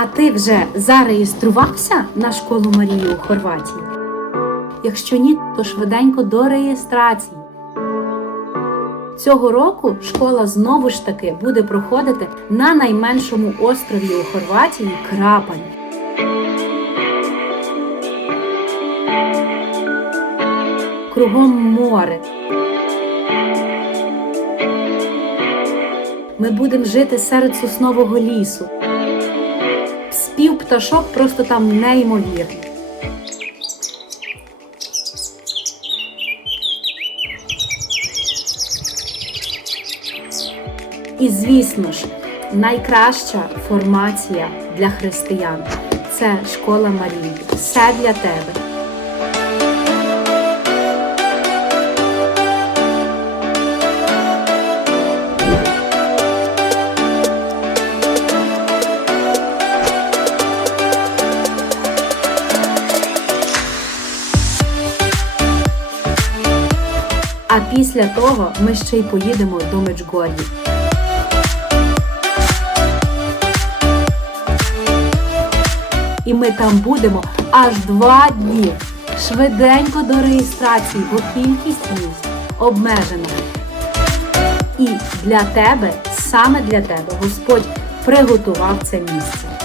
А ти вже зареєструвався на школу Марії у Хорватії? Якщо ні, то швиденько до реєстрації. Цього року школа знову ж таки буде проходити на найменшому острові у Хорватії Крапань. Кругом море. Ми будемо жити серед соснового лісу. Спів пташок просто там неймовірний. І звісно ж, найкраща формація для християн це школа Марії. Все для тебе. А після того ми ще й поїдемо до Меджгор'ї. І ми там будемо аж два дні. Швиденько до реєстрації, бо кількість місць обмежена. І для тебе, саме для тебе, Господь приготував це місце.